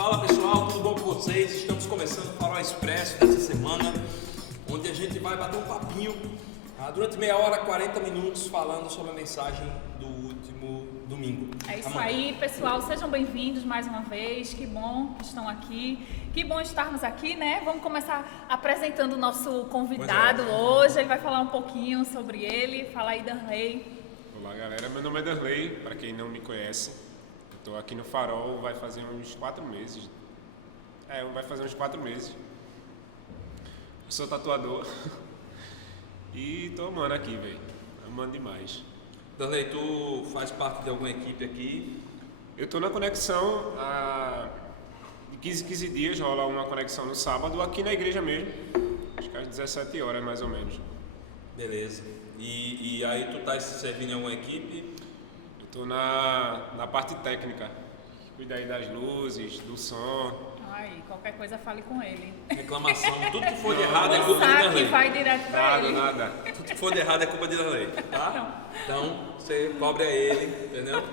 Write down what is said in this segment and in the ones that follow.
Fala pessoal, tudo bom com vocês? Estamos começando o Farol Expresso dessa semana, onde a gente vai bater um papinho durante meia hora, 40 minutos, falando sobre a mensagem do último domingo. É isso aí, pessoal, sejam bem-vindos mais uma vez, que bom que estão aqui, que bom estarmos aqui, né? Vamos começar apresentando o nosso convidado hoje, ele vai falar um pouquinho sobre ele. Fala aí, Darley. Olá galera, meu nome é Darley, para quem não me conhece, eu estou aqui no Farol vai fazer uns 4 meses. Vai fazer uns 4 meses. Eu sou tatuador e tô amando aqui, velho, amando demais. Darley, tu faz parte de alguma equipe aqui? Eu tô na conexão de 15 em 15 dias, rola uma conexão no sábado aqui na igreja mesmo, acho que às 17 horas mais ou menos. Beleza. E aí tu tá se servindo em alguma equipe? Eu tô na parte técnica, cuida aí das luzes, do som. Aí, qualquer coisa fale com ele. Reclamação, tudo que for de errado é culpa de Sabe Darley. que vai direto pra ele. Nada. Tudo que for de errado é culpa de Darley, tá? Então, você cobre a ele, entendeu?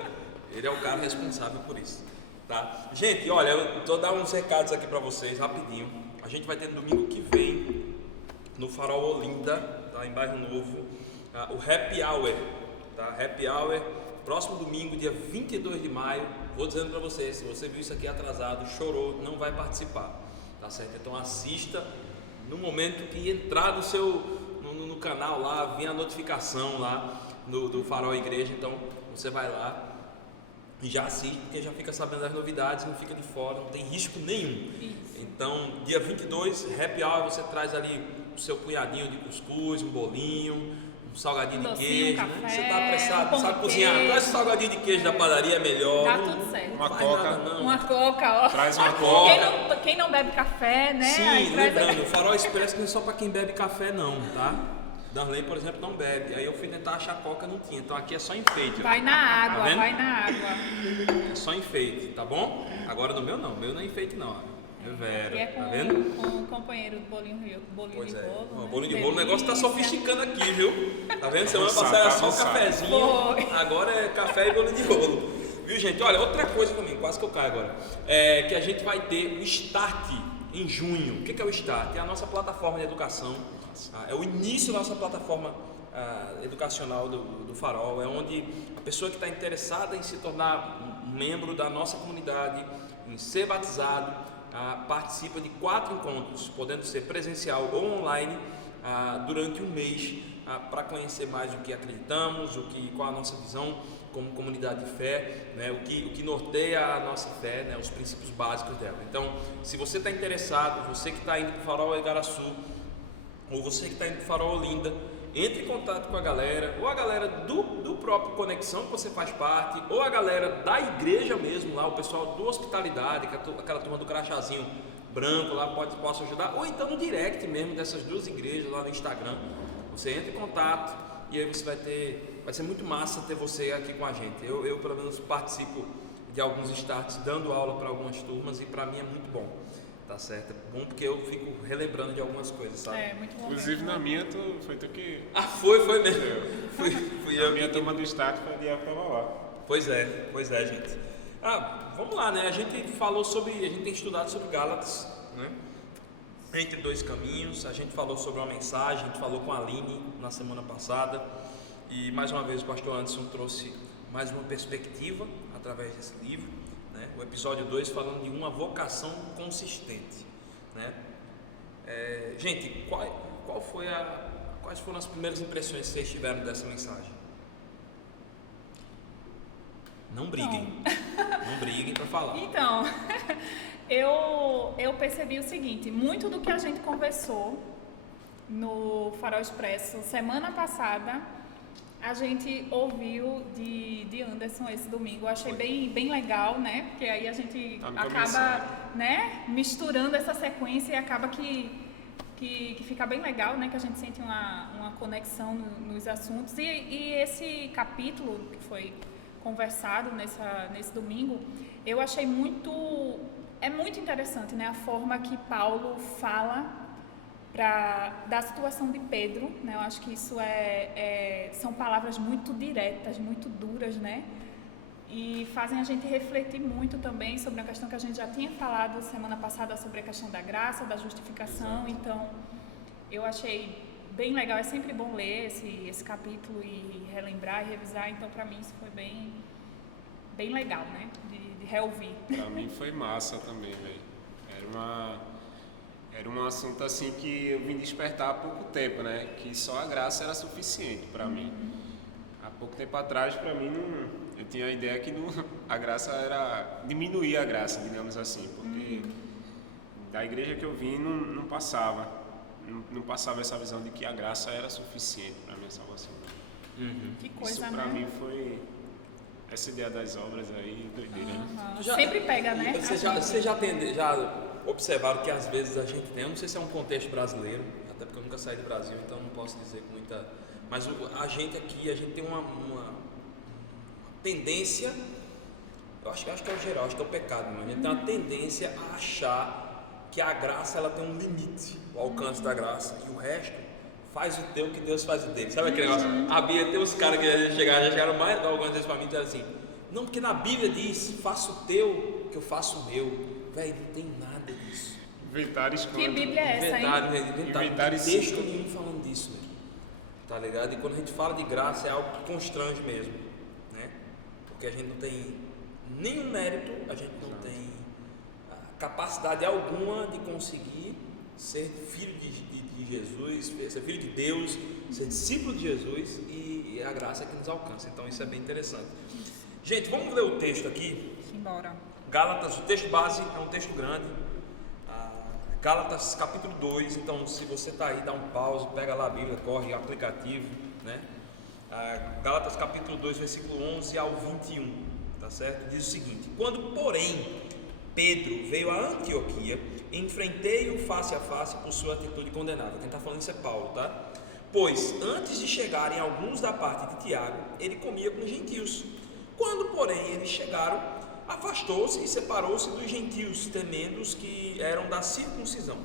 Ele é o cara responsável por isso, tá? Gente, olha, eu tô dando uns recados aqui pra vocês, rapidinho. A gente vai ter no domingo que vem, no Farol Olinda, tá? Em Bairro Novo, o Happy Hour, tá? Happy Hour, próximo domingo, dia 22 de maio. Vou dizendo pra você, se você viu isso aqui atrasado, chorou, não vai participar, tá certo? Então assista no momento que entrar no seu no canal lá, vir a notificação lá do Farol Igreja. Então você vai lá e já assiste, porque já fica sabendo das novidades, não fica de fora, não tem risco nenhum. Isso. Então dia 22, Happy Hour, você traz ali o seu punhadinho de cuscuz, um bolinho, salgadinho de queijo, café, né? Você tá apressado, pão sabe de cozinhar, queijo. traz o salgadinho de queijo da padaria, é melhor. Tá Não- tudo certo. não Uma faz coca. nada, não. Uma coca, ó. Traz uma coca. Quem não bebe café, né? Aí Sim, traz lembrando, o Farol Expresso não é só pra quem bebe café não, tá? Darley, por exemplo, não bebe. Aí eu fui tentar achar coca, não tinha. Então aqui é só enfeite. ó. Vai na água, Tá vendo? vai na água. É só enfeite, tá bom? Agora no meu não, o meu não é enfeite não. ó. É Vera, E é tá vendo? com o companheiro do bolinho Pois de é, bolo. o né? bolinho de bolo, o negócio tá Delícia. sofisticando aqui, viu? Tá vendo? Semana Avançado, passada era tá só o avançado. cafezinho, Foi. agora é café e bolinho de bolo. Viu, gente? Olha, outra coisa também, quase que eu caio agora, é que a gente vai ter o Start em junho. O que é o Start? É a nossa plataforma de educação, é o início da nossa plataforma educacional do Farol, é onde a pessoa que está interessada em se tornar um membro da nossa comunidade, em ser batizado, participa de 4 encontros, podendo ser presencial ou online, durante um mês, para conhecer mais o que acreditamos, qual a nossa visão como comunidade de fé, né, o que norteia a nossa fé, né, os princípios básicos dela. Então, se você está interessado, você que está indo para o Farol Igaraçu, ou você que está indo para o Farol Olinda, entre em contato com a galera, ou a galera do próprio Conexão que você faz parte, ou a galera da igreja mesmo lá, o pessoal do Hospitalidade, aquela turma do crachazinho branco lá possa ajudar, ou então no direct mesmo dessas 2 igrejas lá no Instagram. Você entra em contato e aí você vai ser muito massa ter você aqui com a gente. Eu pelo menos participo de alguns starts dando aula para algumas turmas e para mim é muito bom. Tá certo? É bom porque eu fico relembrando de algumas coisas, sabe? É, muito bom. Inclusive mesmo. na minha foi tu que... Foi mesmo. Fui A eu minha que... turma do Start foi a Diabo tava lá. Pois é, gente. Vamos lá, né? A gente tem estudado sobre Gálatas, né? Entre 2 caminhos, a gente falou sobre uma mensagem, a gente falou com a Aline na semana passada e mais uma vez o pastor Anderson trouxe mais uma perspectiva através desse livro, né? O episódio 2 falando de uma vocação consistente, né? Gente, quais foram as primeiras impressões que vocês tiveram dessa mensagem? Não briguem, não briguem para falar. Então, eu percebi o seguinte, muito do que a gente conversou no Farol Expresso semana passada, a gente ouviu de Anderson esse domingo. Eu achei bem legal, né? Porque aí a gente Tá no acaba, começo, né, misturando essa sequência e acaba que fica bem legal, né? Que a gente sente uma conexão nos assuntos. E esse capítulo que foi conversado nesse domingo, eu achei muito interessante, né, a forma que Paulo fala da situação de Pedro, né? Eu acho que isso são palavras muito diretas, muito duras, né? e fazem a gente refletir muito também sobre a questão que a gente já tinha falado semana passada sobre a questão da graça, da justificação. Exato. Então, eu achei bem legal, é sempre bom ler esse capítulo e relembrar e revisar, então para mim isso foi bem legal, né, de reouvir. Pra mim foi massa também, velho. Era um assunto assim que eu vim despertar há pouco tempo, né, que só a graça era suficiente pra mim. Há pouco tempo atrás, pra mim, eu tinha a ideia que a graça era diminuir a graça, digamos assim, porque da igreja que eu vim não passava essa visão de que a graça era suficiente para minha salvação. Que coisa, Isso né? para mim foi essa ideia das obras aí, doideira. Sempre pega, né? Você já observaram que às vezes a gente tem, eu não sei se é um contexto brasileiro, até porque eu nunca saí do Brasil, então não posso dizer com muita... Mas a gente aqui, a gente tem uma tendência, eu acho que é o geral, acho que é o pecado, mas a gente tem uma tendência a achar que a graça ela tem um limite, o alcance da graça, e o resto faz o teu que Deus faz o dele. Sabe aquele negócio? A Bíblia tem uns caras que já chegaram mais algumas vezes para mim e disseram assim: não, porque na Bíblia diz, faça o teu que eu faço o meu. Velho, não tem nada disso. Inventaram Que Bíblia é essa, hein? Inventaram texto nenhum falando disso, né? Tá ligado? E quando a gente fala de graça é algo que constrange mesmo, né? Porque a gente não tem nenhum mérito, a gente não tem capacidade alguma de conseguir ser filho de Jesus, ser filho de Deus, ser discípulo de Jesus, e é a graça que nos alcança. Então isso é bem interessante. Gente, vamos ler o texto aqui. Simbora. Gálatas, o texto base é um texto grande. Gálatas capítulo 2, então se você está aí, dá um pause, pega lá a Bíblia, corre, aplicativo, né? Gálatas capítulo 2, versículo 11 ao 21, tá certo? Diz o seguinte: quando, porém, Pedro veio a Antioquia, enfrentei-o face a face por sua atitude condenável. Quem está falando isso é Paulo, tá? Pois, antes de chegarem alguns da parte de Tiago, ele comia com os gentios. Quando, porém, eles chegaram, afastou-se e separou-se dos gentios, temendo os que eram da circuncisão.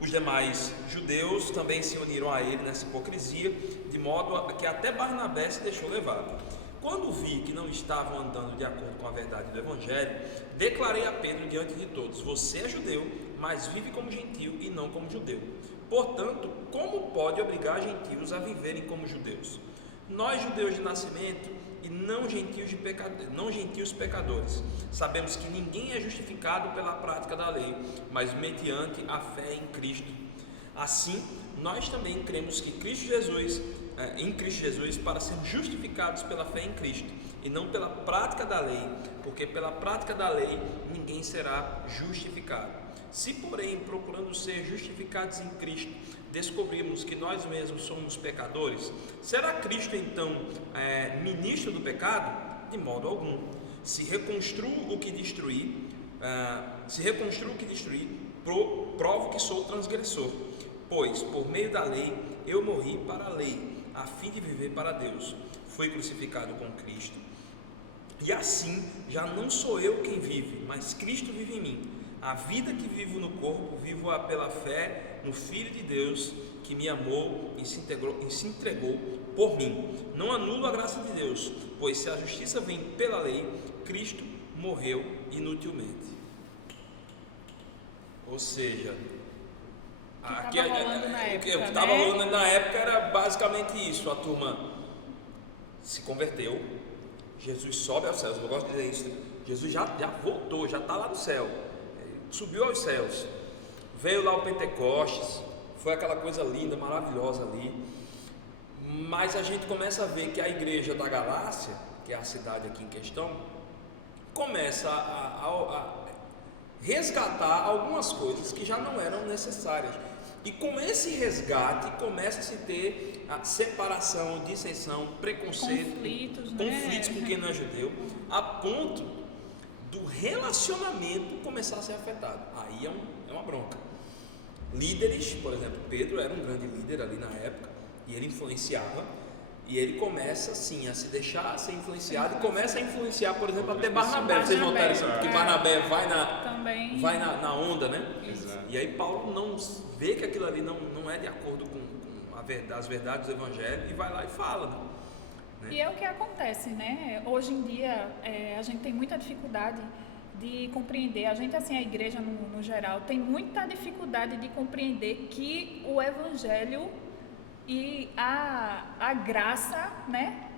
Os demais judeus também se uniram a ele nessa hipocrisia, de modo que até Barnabé se deixou levar. Quando vi que não estavam andando de acordo com a verdade do Evangelho, declarei a Pedro diante de todos: você é judeu, mas vive como gentio e não como judeu. Portanto, como pode obrigar gentios a viverem como judeus? Nós, judeus de nascimento, e não gentios pecadores, sabemos que ninguém é justificado pela prática da lei, mas mediante a fé em Cristo. Assim, nós também cremos que em Cristo Jesus, para sermos justificados pela fé em Cristo, e não pela prática da lei, porque pela prática da lei ninguém será justificado. Se, porém, procurando ser justificados em Cristo, descobrimos que nós mesmos somos pecadores, será Cristo então ministro do pecado? De modo algum. Se reconstruo o que destruí, provo que sou transgressor. Pois, por meio da lei, eu morri para a lei, a fim de viver para Deus. Fui crucificado com Cristo. E assim, já não sou eu quem vive, mas Cristo vive em mim. A vida que vivo no corpo, vivo-a pela fé no Filho de Deus, que me amou e se entregou por mim. Não anulo a graça de Deus, pois se a justiça vem pela lei, Cristo morreu inutilmente. Ou seja, o que estava rolando na época era basicamente isso. A turma se converteu, Jesus sobe aos céus. Eu gosto de dizer isso. Jesus já voltou, já está lá no céu, subiu aos céus, veio lá o Pentecostes, foi aquela coisa linda, maravilhosa ali. Mas a gente começa a ver que a igreja da Galácia, que é a cidade aqui em questão, começa a resgatar algumas coisas que já não eram necessárias. E com esse resgate começa a se ter a separação, dissensão, preconceito, conflitos com quem não é judeu, a ponto do relacionamento começar a ser afetado. Aí é uma bronca. Líderes, por exemplo, Pedro era um grande líder ali na época, e ele influenciava, e ele começa assim a se deixar ser influenciado, e começa a influenciar, por exemplo, até Barnabé. Vocês notaram isso? Porque Barnabé vai na onda, né? Exato. E aí Paulo não vê que aquilo ali não é de acordo com as verdades do Evangelho, e vai lá e fala, né? né? E é o que acontece, né? Hoje em dia, a gente tem muita dificuldade de compreender, a gente, assim, a igreja no geral, tem muita dificuldade de compreender que o evangelho e a graça, né,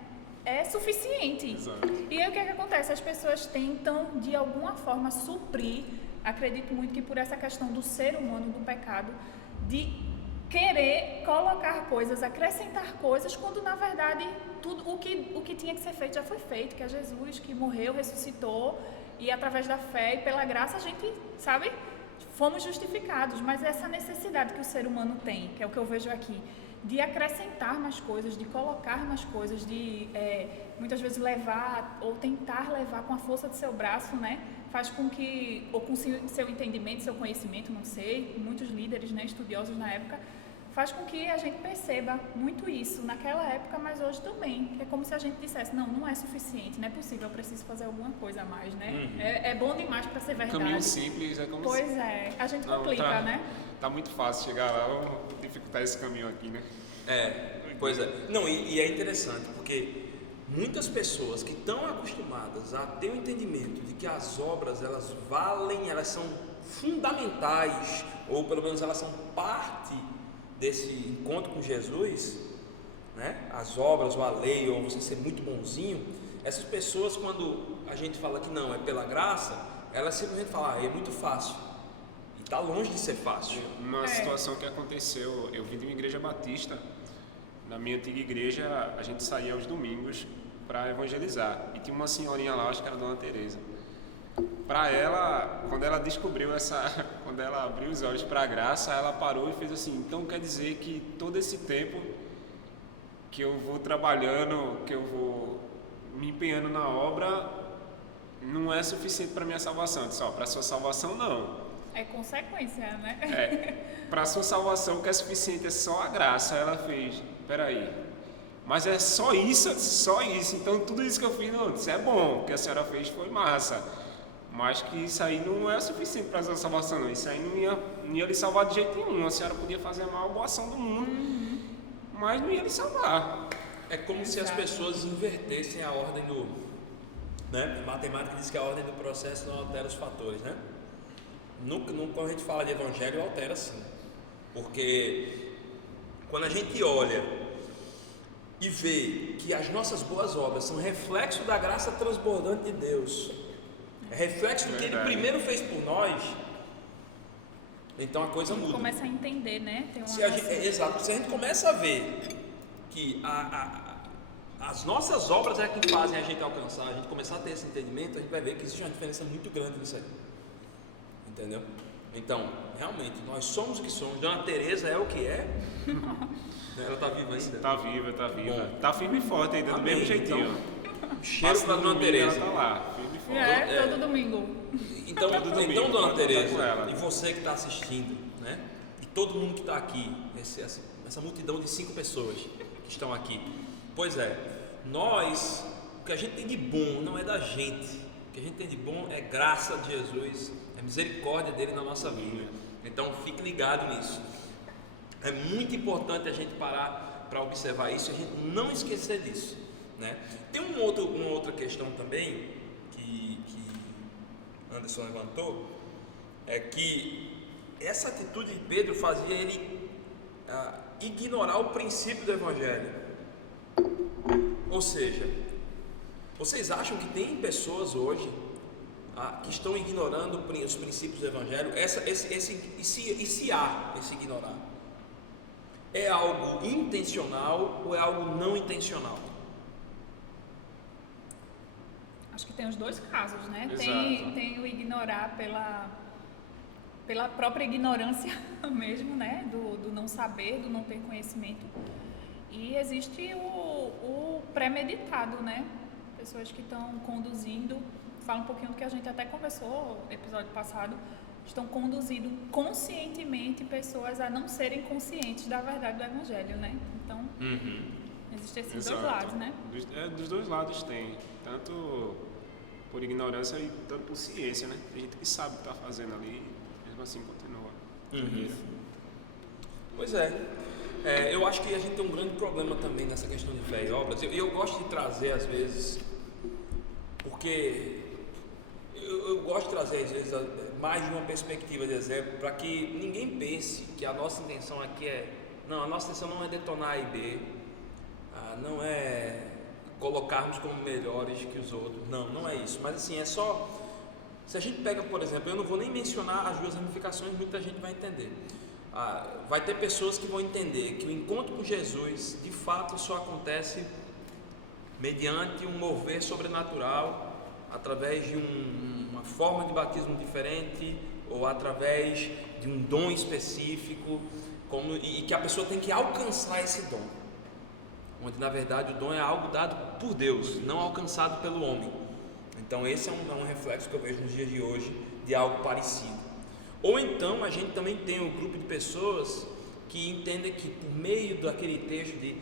é suficiente. Exato. E aí o que é que acontece? As pessoas tentam, de alguma forma, suprir, acredito muito que por essa questão do ser humano, do pecado, de querer colocar coisas, acrescentar coisas, quando na verdade tudo o que tinha que ser feito já foi feito, que é Jesus que morreu, ressuscitou, e através da fé e pela graça a gente, sabe, fomos justificados. Mas essa necessidade que o ser humano tem, que é o que eu vejo aqui, de acrescentar mais coisas, de colocar mais coisas, de muitas vezes levar ou tentar levar com a força do seu braço, né, faz com que, ou com seu entendimento, seu conhecimento, não sei, muitos líderes, né, estudiosos na época, faz com que a gente perceba muito isso naquela época, mas hoje também. É como se a gente dissesse, não é suficiente, não é possível, eu preciso fazer alguma coisa a mais, né? É bom demais para ser verdade. Caminho simples, é como Pois é, a gente Não, complica, né? Tá muito fácil chegar lá, vamos dificultar esse caminho aqui, né? Pois é. Não, e é interessante, porque muitas pessoas que estão acostumadas a ter o entendimento de que as obras, elas valem, elas são fundamentais, ou pelo menos elas são parte desse encontro com Jesus, né? As obras, ou a lei, ou você ser muito bonzinho, essas pessoas, quando a gente fala que não, é pela graça, elas simplesmente falam, é muito fácil. E está longe de ser fácil. Uma situação que aconteceu, eu vim de uma igreja batista, na minha antiga igreja a gente saía aos domingos para evangelizar, e tinha uma senhorinha lá, acho que era a Dona Teresa. Para ela, quando ela descobriu quando ela abriu os olhos para a graça, ela parou e fez assim, então quer dizer que todo esse tempo que eu vou trabalhando, que eu vou me empenhando na obra, não é suficiente para minha salvação. Eu disse, para sua salvação não. É consequência, né? Para sua salvação o que é suficiente é só a graça. Ela fez, peraí, mas é só isso? Só isso, então tudo isso que eu fiz, não, isso é bom, o que a senhora fez foi massa. Mas que isso aí não é suficiente para a sua salvação, não. Isso aí não ia lhe salvar de jeito nenhum. A senhora podia fazer a maior boa ação do mundo, mas não ia lhe salvar. É como se as pessoas invertessem a ordem do... Né? A matemática diz que a ordem do processo não altera os fatores, né? Quando a gente fala de evangelho, altera sim. Porque quando a gente olha e vê que as nossas boas obras são reflexo da graça transbordante de Deus, é reflexo do que Ele primeiro fez por nós, então a coisa muda. Começa a entender, né? Tem uma Exato. Se a gente começa a ver que as nossas obras é que fazem a gente alcançar, a gente começar a ter esse entendimento, a gente vai ver que existe uma diferença muito grande nisso aí. Entendeu? Então, realmente, nós somos o que somos. Dona Teresa é o que é. Ela está viva ainda? Está viva. Bom. Está firme e forte ainda, do mesmo jeitinho. Então, cheiro para Dona Teresa. Ela está lá, firme e forte. todo domingo. Então, domingo, então Dona pode contar Teresa, com ela. e você que está assistindo, né? E todo mundo que está aqui, essa multidão de 5 pessoas que estão aqui. Pois é, nós, o que a gente tem de bom não é da gente. O que a gente tem de bom é graça de Jesus, é misericórdia dele na nossa vida. Então fique ligado nisso. É muito importante a gente parar para observar isso e a gente não esquecer disso, né? Tem uma outra questão também que Anderson levantou, é que essa atitude de Pedro fazia ele ignorar o princípio do Evangelho. Ou seja, vocês acham que tem pessoas hoje que estão ignorando os princípios do Evangelho? Se há esse ignorar, é algo intencional ou é algo não intencional? Acho que tem os dois casos, né? Exato. Tem o ignorar pela própria ignorância mesmo, né? Do não saber, do não ter conhecimento. E existe o premeditado, né? Pessoas que estão conduzindo, fala um pouquinho do que a gente até conversou no episódio passado, estão conduzindo conscientemente pessoas a não serem conscientes da verdade do Evangelho, né? Então, existem esses dois lados, né? Dos dois lados tem, tanto por ignorância e tanto por ciência, né? Tem gente que sabe o que está fazendo ali, mesmo assim continua. Pois é. Eu acho que a gente tem um grande problema também nessa questão de fé e obras. Eu gosto de trazer às vezes, porque eu gosto de trazer às vezes mais de uma perspectiva de exemplo, para que ninguém pense que a nossa intenção aqui não, a nossa intenção não é detonar A e B, não é colocarmos como melhores que os outros, não é isso, mas assim, é só, se a gente pega, por exemplo, eu não vou nem mencionar as duas ramificações, muita gente vai entender. Vai ter pessoas que vão entender que o encontro com Jesus de fato só acontece mediante um mover sobrenatural, através de uma forma de batismo diferente ou através de um dom específico, e que a pessoa tem que alcançar esse dom, onde na verdade o dom é algo dado por Deus, não alcançado pelo homem. Então esse é um reflexo que eu vejo nos dias de hoje de algo parecido. Ou então a gente também tem um grupo de pessoas que entendem que por meio daquele texto de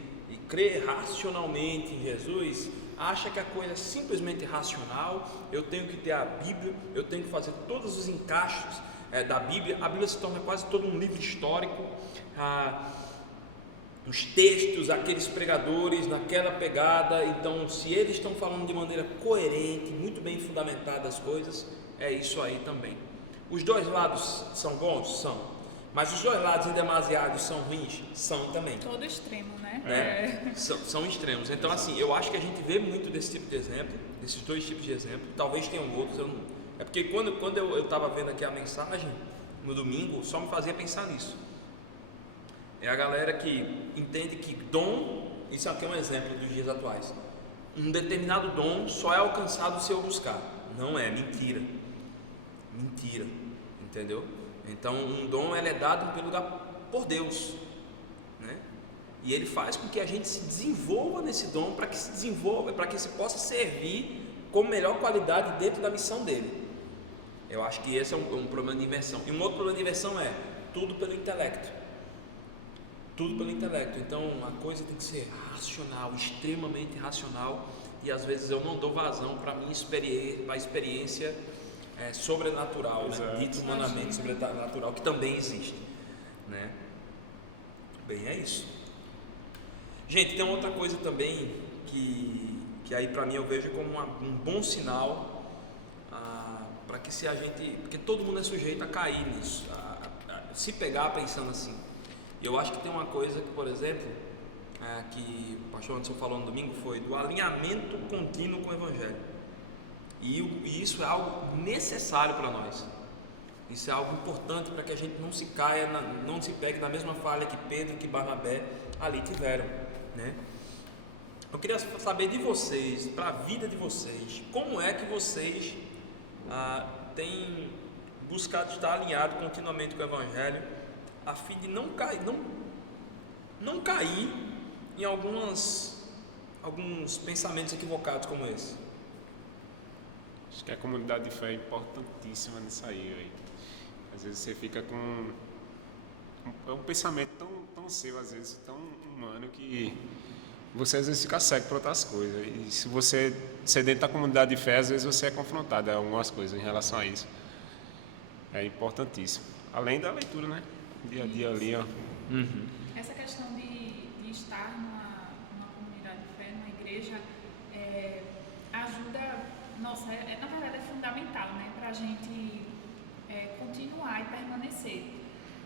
crer racionalmente em Jesus, acha que a coisa é simplesmente racional, eu tenho que ter a Bíblia, eu tenho que fazer todos os encaixes da Bíblia, a Bíblia se torna quase todo um livro histórico, os textos, aqueles pregadores naquela pegada, então se eles estão falando de maneira coerente, muito bem fundamentada as coisas, é isso aí também. Os dois lados são bons? São. Mas os dois lados em demasiado são ruins? São também. Todo extremo, né? São extremos. Então assim, eu acho que a gente vê muito desse tipo de exemplo, desses dois tipos de exemplo, talvez tenham outros, é porque quando eu estava vendo aqui a mensagem, no domingo, só me fazia pensar nisso. É a galera que entende que dom, isso aqui é um exemplo dos dias atuais, um determinado dom só é alcançado se eu buscar. Não é, mentira, entendeu? Então um dom ele é dado em primeiro lugar por Deus, né? E ele faz com que a gente se desenvolva nesse dom, para que se possa servir com melhor qualidade dentro da missão dele. Eu acho que esse é um problema de inversão. E um outro problema de inversão é tudo pelo intelecto. Então a coisa tem que ser racional, extremamente racional, e às vezes eu não dou vazão para a minha experiência sobrenatural, né? Dito humanamente sobrenatural, que também existe, né? Bem, é isso. Gente, tem outra coisa também que aí para mim eu vejo como um bom sinal, para que se a gente, porque todo mundo é sujeito a cair nisso, a se pegar pensando assim. Eu acho que tem uma coisa que, por exemplo, que o pastor Anderson falou no domingo, foi do alinhamento contínuo com o Evangelho. E isso é algo necessário para nós. Isso é algo importante para que a gente não se caia, não se pegue na mesma falha que Pedro e que Barnabé ali tiveram, né? Eu queria saber de vocês, para a vida de vocês, como é que vocês têm buscado estar alinhado continuamente com o Evangelho, a fim de não cair em alguns pensamentos equivocados como esse. Acho que a comunidade de fé é importantíssima nisso aí, véio. Às vezes você fica com um pensamento tão seu, às vezes tão humano, que você às vezes fica cego para outras coisas. E se você dentro da comunidade de fé, às vezes você é confrontado a algumas coisas em relação a isso. É importantíssimo. Além da leitura, né? Dia a dia ali, ó. Uhum. Essa questão de estar numa comunidade de fé, numa igreja, ajuda, na verdade é fundamental, né? Para a gente continuar e permanecer.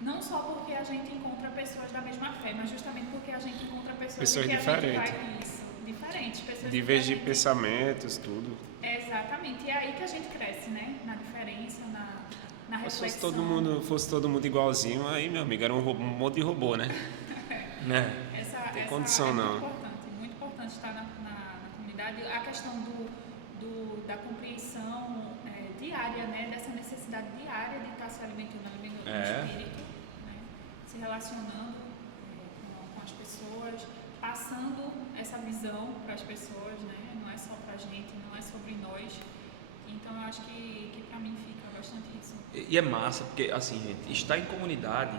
Não só porque a gente encontra pessoas da mesma fé, mas justamente porque a gente encontra pessoas que diferentes. A gente vai isso, diferentes, pessoas Divergir diferentes. Pensamentos, tudo. Exatamente, e é aí que a gente cresce, né? Na diferença, na reflexão. Se fosse todo mundo igualzinho, aí, meu amigo, era um monte de robô, né? Tem condição, não. Muito importante estar na comunidade. A questão da compreensão diária, né? Dessa necessidade diária de estar se alimentando no espírito, né? Se relacionando com as pessoas, passando essa visão para as pessoas, né? Não é só para a gente, não é sobre nós. Então eu acho que para mim fica bastante isso. E é massa, porque assim, gente, estar em comunidade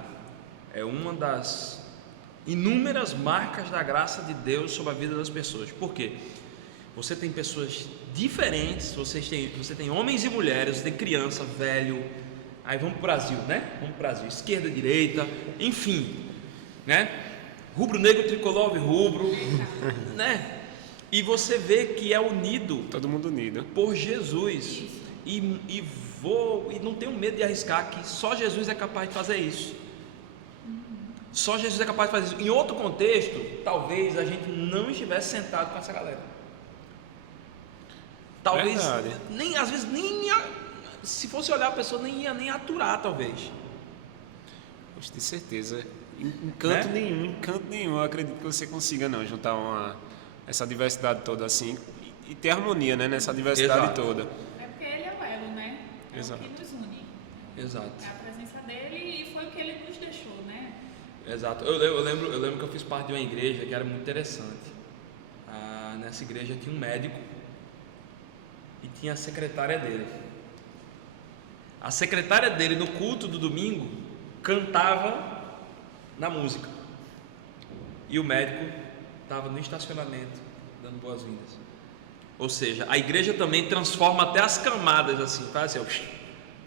é uma das inúmeras marcas da graça de Deus sobre a vida das pessoas. Por quê? Você tem pessoas diferentes, você tem homens e mulheres, você tem criança, velho, aí vamos pro Brasil, né? Esquerda, direita, enfim, né? Rubro-negro, tricolor, rubro, né? E você vê que é unido Todo mundo unido. por Jesus. E não tenho medo de arriscar que só Jesus é capaz de fazer isso. Só Jesus é capaz de fazer isso. Em outro contexto, talvez a gente não estivesse sentado com essa galera. Talvez, Verdade. nem às vezes, nem ia, se fosse olhar a pessoa, nem ia nem aturar, talvez. Poxa, de certeza. Em canto Né? nenhum, eu acredito que você consiga não juntar essa diversidade toda assim e ter harmonia, né, nessa diversidade Exato. toda. É porque ele é o elo, né? É Exato. o que nos une. Exato. É a presença dele e foi o que ele nos deixou, né? Exato. Eu lembro que eu fiz parte de uma igreja que era muito interessante. Nessa igreja tinha um médico e tinha a secretária dele. A secretária dele no culto do domingo cantava na música e o médico estava no estacionamento dando boas-vindas. Ou seja, a igreja também transforma até as camadas assim, faz assim,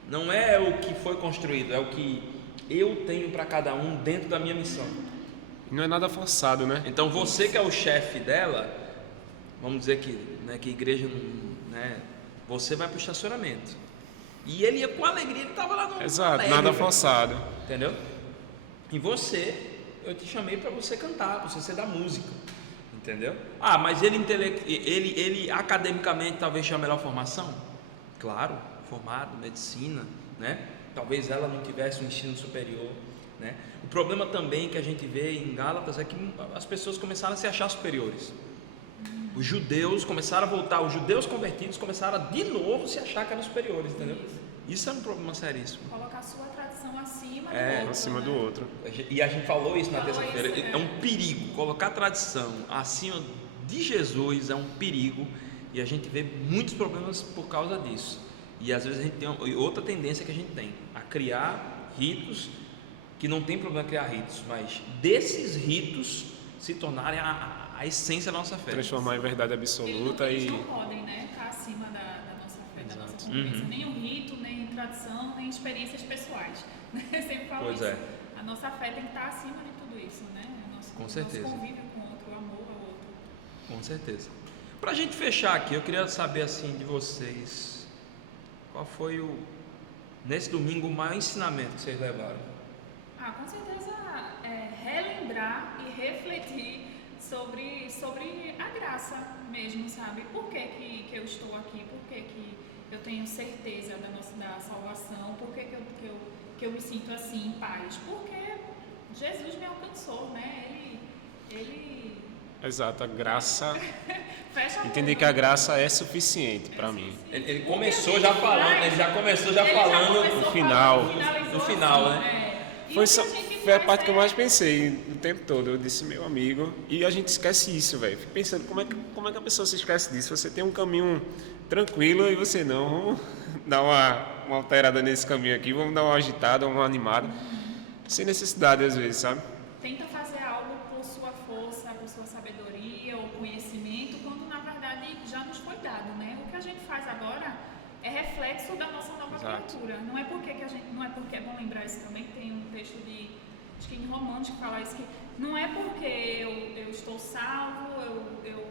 não é o que foi construído, é o que eu tenho para cada um dentro da minha missão. E não é nada forçado, né? Então você que é o chefe dela, vamos dizer que, né, que a igreja não, né, você vai para o estacionamento. E ele ia com alegria, ele estava lá no Exato, alegre, nada velho. forçado. Entendeu? E eu te chamei para você cantar, para você ser da música. Entendeu? Mas ele academicamente talvez tinha a melhor formação? Claro, formado, medicina, né? Talvez ela não tivesse um ensino superior, né? O problema também que a gente vê em Gálatas é que as pessoas começaram a se achar superiores. Os judeus começaram a voltar, os judeus convertidos começaram a de novo se achar que eram superiores, entendeu? Isso é um problema seríssimo. Colocar a sua tradição acima do É, outro. Acima né? do outro. E a gente falou isso na Falou terça-feira. isso, né? É um perigo. Colocar a tradição acima de Jesus é um perigo. E a gente vê muitos problemas por causa disso. E às vezes a gente tem outra tendência que a gente tem, a criar ritos, que não tem problema criar ritos, mas desses ritos se tornarem a essência da nossa fé. Transformar em verdade absoluta Eles e não podem, né, estar acima da nossa fé, da nossa Exato. convivência. Nem o rito, nem tradição, nem experiências pessoais. Né? Sempre falo Pois isso. é. A nossa fé tem que estar acima de tudo isso, né? Com certeza. Nosso convívio com o outro, o amor ao outro. Com certeza. Para a gente fechar aqui, eu queria saber assim de vocês, qual foi nesse domingo o maior ensinamento que vocês levaram? Com certeza, relembrar e refletir sobre a graça mesmo, sabe? Por que eu estou aqui? Por que eu tenho certeza da salvação? Por que eu me sinto assim, em paz? Porque Jesus me alcançou, né? Ele exato, a graça. fecha a Entender boca. que a graça é suficiente para mim. Ele começou já falando, ele já começou já falando no final. No final, né? Foi a parte que eu mais pensei o tempo todo. Eu disse, meu amigo, e a gente esquece isso, velho. Fico pensando, como é que a pessoa se esquece disso? Você tem um caminho tranquilo e você não. Vamos dar uma alterada nesse caminho aqui, vamos dar uma agitada, uma animada. Sem necessidade, às vezes, sabe? Tenta fazer algo por sua força, por sua sabedoria ou conhecimento, quando na verdade já nos foi dado, né? O que a gente faz agora é reflexo da nossa nova Exato. criatura. Não é porque é bom lembrar isso também, tem um texto acho que em Romanos que fala isso, que não é porque eu estou salvo, eu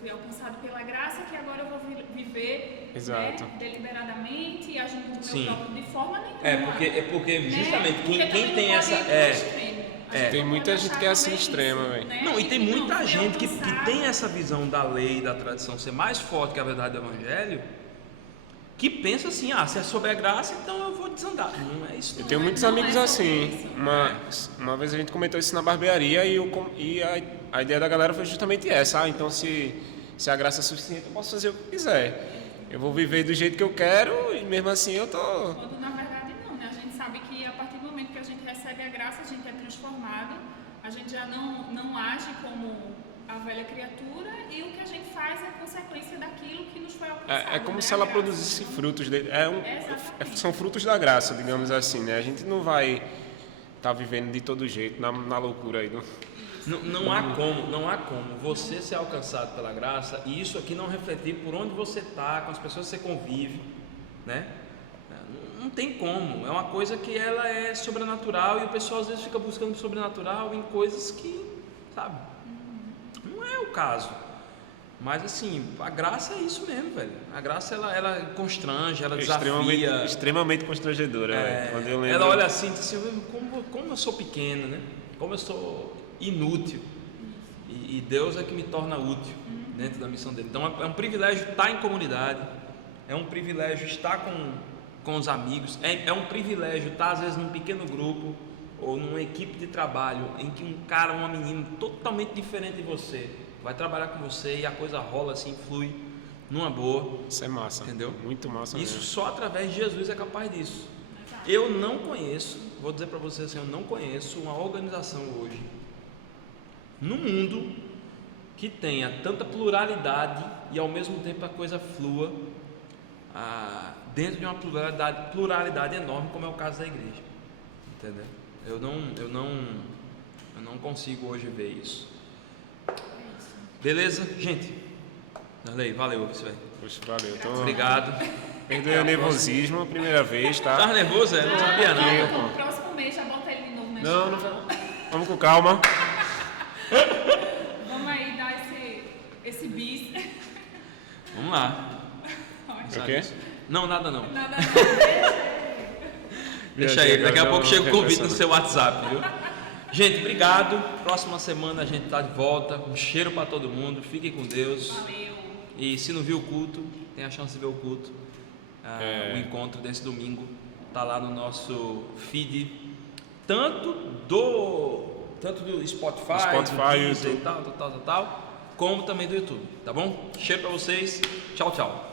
fui alcançado pela graça que agora eu vou viver, Exato. né, deliberadamente e agindo do Sim. meu próprio de forma nenhuma. Porque justamente Porque quem também tem não essa pode ir pro extremo. A gente Tem não muita pode gente achar que é assim também extrema, isso, velho. né? Não, e tem muita foi gente que alcançado. tem essa visão da lei e da tradição ser mais forte que a verdade do evangelho, que pensa assim, se é sobre a graça, então eu vou desandar. Não é isso. Eu não. tenho muitos não amigos é assim. sobre Uma vez a gente comentou isso na barbearia e a ideia da galera foi justamente essa. Então se a graça é suficiente, eu posso fazer o que quiser. Eu vou viver do jeito que eu quero e mesmo assim eu tô... Quando na verdade não, né? A gente sabe que a partir do momento que a gente recebe a graça, a gente é transformado, a gente já não age como a velha criatura e o que a gente faz é consequência daquilo que nos foi alcançado. É como né? se A ela graça. produzisse frutos. Exatamente. São frutos da graça, digamos assim, né? A gente não vai estar vivendo de todo jeito, na loucura aí. Não há como você ser alcançado pela graça e isso aqui não refletir por onde você está, com as pessoas que você convive, né? Não tem como, é uma coisa que ela é sobrenatural e o pessoal às vezes fica buscando sobrenatural em coisas que sabe? Não é o caso. Mas assim, a graça é isso mesmo, velho. A graça ela constrange, ela desafia. Extremamente constrangedora, velho. Quando eu lembro... Ela olha assim e diz assim, como eu sou pequeno, né? Como eu sou inútil. E Deus é que me torna útil dentro da missão dele. Então é um privilégio estar em comunidade, é um privilégio estar com os amigos, é um privilégio estar às vezes num pequeno grupo ou numa equipe de trabalho em que um cara, uma menina totalmente diferente de você vai trabalhar com você e a coisa rola assim, flui numa boa. Isso é massa. Entendeu? Muito massa Isso mesmo. só através de Jesus é capaz disso. Eu não conheço, vou dizer para você assim, eu não conheço uma organização hoje no mundo que tenha tanta pluralidade e ao mesmo tempo a coisa flua dentro de uma pluralidade enorme, como é o caso da igreja. Entendeu? Eu não consigo hoje ver isso. Beleza? Gente, valeu, velho. Poxa, valeu. Obrigado. Perdoe o nervosismo, primeira vez, tá? Tava nervoso? Não sabia não. Então, no próximo mês já bota ele de novo na Não, escola. vamos com calma. Vamos aí dar esse bis. Vamos lá. O quê? Não, nada não. Nada. Deixa aí, daqui a pouco chega o convite no no seu WhatsApp, viu? Gente, obrigado. Próxima semana a gente tá de volta. Um cheiro para todo mundo. Fiquem com Deus. Valeu. E se não viu o culto, tem a chance de ver o culto. O encontro desse domingo tá lá no nosso feed, tanto do Spotify, do Deezer e tal, como também do YouTube, tá bom? Cheiro para vocês. Tchau, tchau.